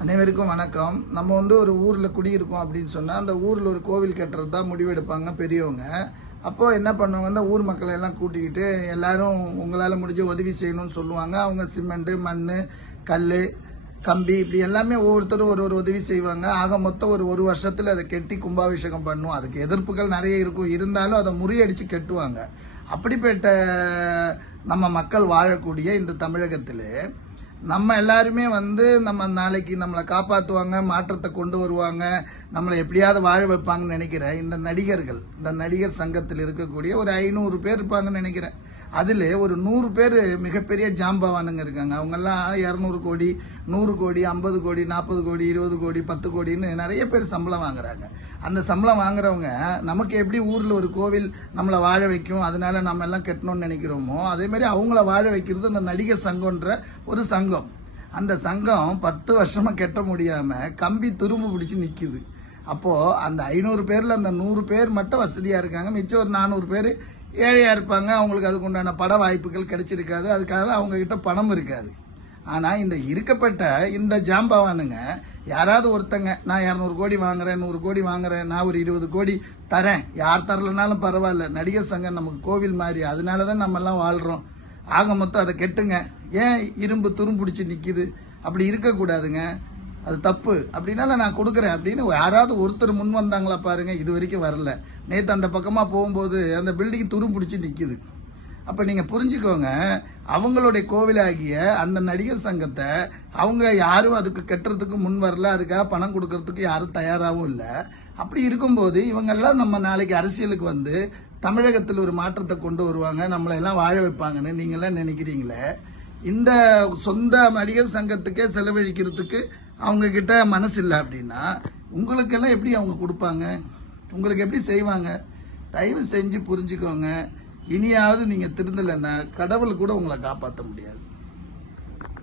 அனைவருக்கும் வணக்கம். நம்ம வந்து ஒரு ஊரில் குடியிருக்கோம் அப்படின்னு சொன்னால் அந்த ஊரில் ஒரு கோவில் கட்டுறது தான் முடிவெடுப்பாங்க பெரியவங்க. அப்போது என்ன பண்ணுவாங்க? அந்த ஊர் மக்களை எல்லாம் கூட்டிக்கிட்டு எல்லாரும் உங்களால் முடிஞ்ச உதவி செய்யணும்னு சொல்லுவாங்க. அவங்க சிமெண்ட்டு மண் கல் கம்பி இப்படி எல்லாமே ஒவ்வொருத்தரும் ஒரு ஒரு உதவி செய்வாங்க. ஆக மொத்தம் ஒரு ஒரு வருஷத்தில் அதை கெட்டி கும்பாபிஷேகம் பண்ணும். அதுக்கு எதிர்ப்புகள் நிறைய இருக்கும். இருந்தாலும் அதை முறியடித்து கட்டுவாங்க. அப்படிப்பட்ட நம்ம மக்கள் வாழக்கூடிய இந்த தமிழகத்திலே நம்ம எல்லாருமே வந்து நம்ம நாளைக்கு நம்மளை காப்பாற்றுவாங்க மாற்றத்தை கொண்டு வருவாங்க நம்மளை எப்படியாவது வாழ வைப்பாங்கன்னு நினைக்கிறேன் இந்த நடிகர்கள் இந்த நடிகர் சங்கத்தில் இருக்கக்கூடிய ஒரு ஐநூறு பேர் இருப்பாங்கன்னு நினைக்கிறேன். அதில் ஒரு நூறு பேர் மிகப்பெரிய ஜாம்பவானுங்க இருக்காங்க. அவங்கெல்லாம் இரநூறு கோடி நூறு கோடி ஐம்பது கோடி நாற்பது கோடி இருபது கோடி பத்து கோடின்னு நிறைய பேர் சம்பளம் வாங்குறாங்க. அந்த சம்பளம் வாங்குறவங்க நமக்கு எப்படி ஊரில் ஒரு கோவில் நம்மளை வாழ வைக்கும் அதனால நம்ம எல்லாம் கட்டணும்னு நினைக்கிறோமோ அதேமாதிரி அவங்கள வாழ வைக்கிறது அந்த நடிகர் சங்கம்ன்ற ஒரு சங்கம். அந்த சங்கம் பத்து வருஷமாக கட்ட முடியாமல் கம்பி துரும்பு பிடிச்சி நிற்கிது அப்போது அந்த ஐநூறு பேரில் அந்த நூறு பேர் மட்டும் வசதியாக இருக்காங்க. மிச்சம் ஒரு நானூறு பேர் ஏழையாக இருப்பாங்க அவங்களுக்கு அதுக்கு உண்டான பட வாய்ப்புகள் கிடைச்சிருக்காது. அதுக்காக அவங்கக்கிட்ட பணம் இருக்காது. ஆனால் இந்த இருக்கப்பட்ட இந்த ஜாம்பவானுங்க யாராவது ஒருத்தங்க நான் இரநூறு கோடி வாங்குறேன் நூறு கோடி வாங்குறேன் நான் ஒரு இருபது கோடி தரேன். யார் தரலனாலும் பரவாயில்ல நடிகர் சங்கம் நமக்கு கோவில் மாதிரி அதனால தான் நம்ம எல்லாம் ஆக மொத்தம் அதை கெட்டுங்க. ஏன் இரும்பு துரும்பிடிச்சு நிற்கிது அப்படி இருக்கக்கூடாதுங்க. அது தப்பு. அப்படின்னால நான் கொடுக்குறேன். அப்படின்னு யாராவது ஒருத்தர் முன் வந்தாங்களா பாருங்க இது வரைக்கும் வரல. நேற்று அந்த பக்கமாக போகும்போது அந்த பில்டிங் துரும்பிடிச்சு நிற்கிது அப்போ நீங்கள் புரிஞ்சுக்கோங்க அவங்களுடைய கோவிலாகிய அந்த நடிகர் சங்கத்தை அவங்க யாரும் அதுக்கு கட்டுறதுக்கு முன் வரல அதுக்காக பணம் கொடுக்கறதுக்கு யாரும் தயாராகவும் இல்லை. அப்படி இருக்கும்போது இவங்கெல்லாம் நம்ம நாளைக்கு அரசியலுக்கு வந்து தமிழகத்தில் ஒரு மாற்றத்தை கொண்டு வருவாங்க நம்மளெல்லாம் வாழ வைப்பாங்கன்னு நீங்கள்லாம் நினைக்கிறீங்களே? இந்த சொந்த நடிகர் சங்கத்துக்கே செலவழிக்கிறதுக்கு அவங்கக்கிட்ட மனசு இல்லை அப்படின்னா உங்களுக்கெல்லாம் எப்படி அவங்க கொடுப்பாங்க? உங்களுக்கு எப்படி செய்வாங்க? தயவு செஞ்சு புரிஞ்சுக்கோங்க. இனியாவது நீங்கள் திருந்தலைன்னா கடவுள் கூட உங்களை காப்பாற்ற முடியாது.